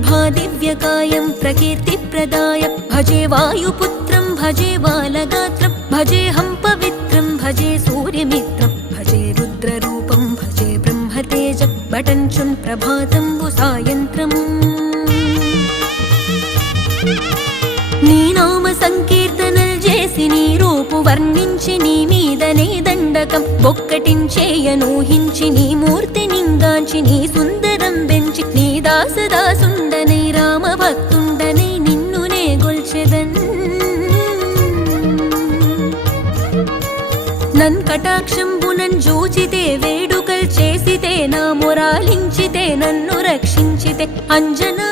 ప్రభాదివ్యకాయం ప్రకీర్తిప్రదాయ భజే వాయుపుత్రం భజే బాలగాత్రం భజేహం పవిత్రం భజే సూర్యమిత్రం భజే రుద్రరూపం భజే బ్రహ్మతేజం బటంచున్ ప్రభాతంబు సాయంత్రము నీ నామ సంకీర్తనల్ చేసి నీ రూపు వర్ణించి నీ మీదనే దండకం బొక్కటించేయనూహించి నీ మూర్తి నింగాంచి నీ సుందరం బెంచి నీ దాసదాసుండనై రామ భక్తుండనై నిన్నునే గొల్చెదన్ నన్ కటాక్షంబునన్ జూచితే వేడుకల్ చేసితే నా మొరాలించితే నన్ను రక్షించితే అంజనా